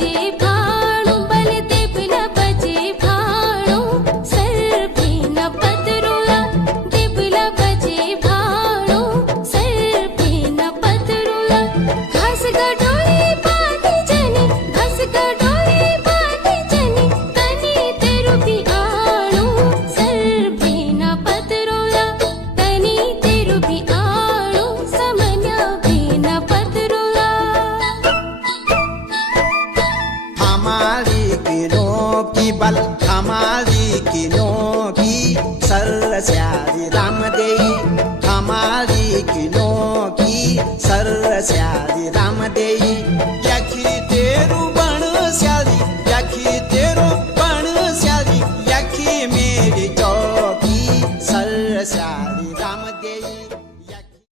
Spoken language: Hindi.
बजे भाणु बलदेव न बजे भाणु सर भी न पतरुला देव न बजे भाणु सर भी न पतरुला घास गडोळे बांधी जनी घास गडोळे बांधी जनी तनी तेरु भी आणू सर भी न पतरुला तनी तेरु भी आणू समन्या भी न पतरुला हमारी किनो की बल हमारी किनो की सर श्यारी राम देई हमारी किनो की सर श्यारी राम देई यखी तेरू बण श्यारी यखी तेरू बण श्यारी यखी मेरी चौकी सर श्यारी